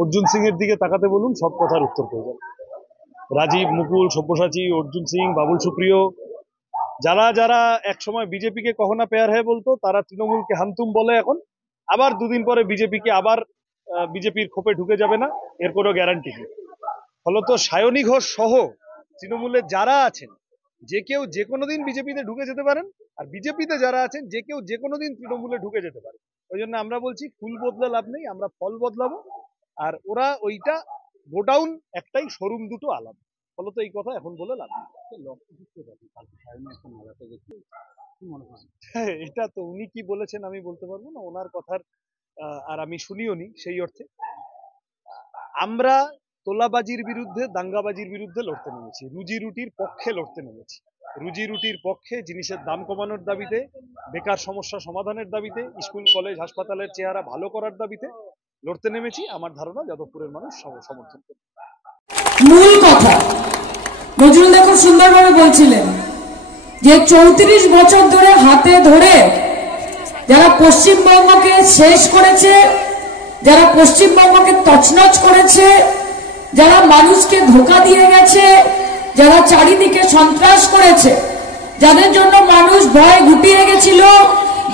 অর্জুন সিং এর দিকে তাকাতে বলুন, সব কথার উত্তর পেয়ে যাবে। রাজীব, মুকুল, সব্যসাচী, অর্জুন সিং, বাবুল সুপ্রিয়, যারা যারা একসময় বিজেপিকে কখনা পেয়ার হয়ে বলতো, তারা তৃণমূলকে হামতুম বলে এখন। আবার দুদিন পরে বিজেপিকে আবার বিজেপির খোপে ঢুকে যাবে না, এর কোনো গ্যারান্টি নেই। ফলত সায়নী ঘোষ সহ তৃণমূলে যারা আছেন, যে কেউ যে কোনো দিন বিজেপিতে ঢুকে যেতে পারেন, আর বিজেপিতে যারা আছেন যে কেউ যে কোনো দিন তৃণমূলে ঢুকে যেতে পারে। ওই জন্য আমরা বলছি ফুল বদলে লাভ নেই, আমরা ফল বদলাবো। আর ওরা ওইটা গোডাউন একটাই, শোরুম দুটো আলাদা। ফলত এই কথা এখন বলে লাভ নেই। এটা তো উনি কি বলেছেন আমি বলতে পারবো না, ওনার কথার আর আমি শুনিও নি। সেই অর্থে আমরা তোলাবাজির বিরুদ্ধে, দাঙ্গাবাজির বিরুদ্ধে লড়তে নেমেছি, রুজি রুটির পক্ষে লড়তে নেমেছি। রুজি রুটির পক্ষে, জিনিসের দাম কমানোর দাবিতে, বেকার সমস্যা সমাধানের দাবিতে, স্কুল কলেজ হাসপাতালের চেহারা ভালো করার দাবিতে লড়তে নেমেছি। আমার ধারণা যাদবপুরের মানুষ সমর্থন করবে। মূল কথা নজরুল দা খুব সুন্দরভাবে বলছিলেন যে 34 বছর ধরে হাতে ধরে যারা পশ্চিমবঙ্গকে শেষ করেছে, যারা পশ্চিমবঙ্গকে তছনছ করেছে, যারা মানুষকে ধোঁকা দিয়ে গেছে, যারা চারিদিকে সন্ত্রাস করেছে, যাদের জন্য মানুষ ভয় গুটিয়ে গেছিল,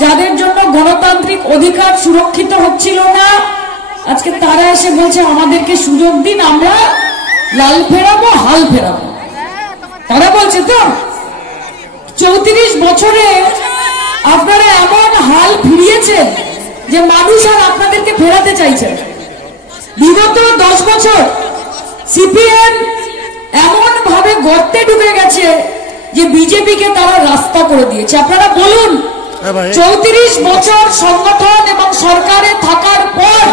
যাদের জন্য গণতান্ত্রিক অধিকার সুরক্ষিত হচ্ছিল না, আজকে তারা এসে বলছে আমাদেরকে সুযোগ দিন, আমরা লাল ফেরাবো, হাল ফেরাবো। তারা বলছে তো 34 বছরে আপনারা এমন হাল ফিরিয়েছেন যে মানুষ আর আপনাদেরকে ফেরাতে চাইছে। বিগত 10 বছর সিপিএম এমন ভাবে গর্তে ঢুকে গেছে যে বিজেপিকে তারা রাস্তা করে দিয়েছে। আপনারা বলুন 34 বছর সংগঠন এবং সরকারে থাকার পর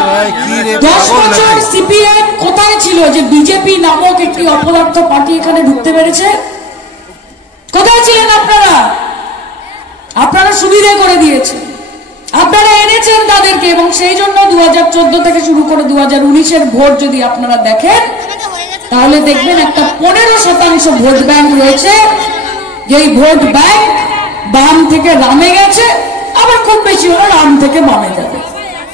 10 বছর সিপিএম কোথায় ছিল যে বিজেপি নামক একটি অপদার্থ পার্টি এখানে ঢুকতে পেরেছে? কোথায় ছিলেন আপনারা? আপনারা সুবিধা করে দিয়েছেন, আপনারা এনেছেন তাদেরকে, এবং সেই জন্য 2014 থেকে শুরু করে 2019-এর ভোট যদি আপনারা দেখেন তাহলে দেখবেন একটা 15% ভোট ব্যাংক রয়েছে, যেই ভোট ব্যাংক বাম থেকে রামে গেছে, আবার খুব বেশি হলে রাম থেকে বামে যাবে।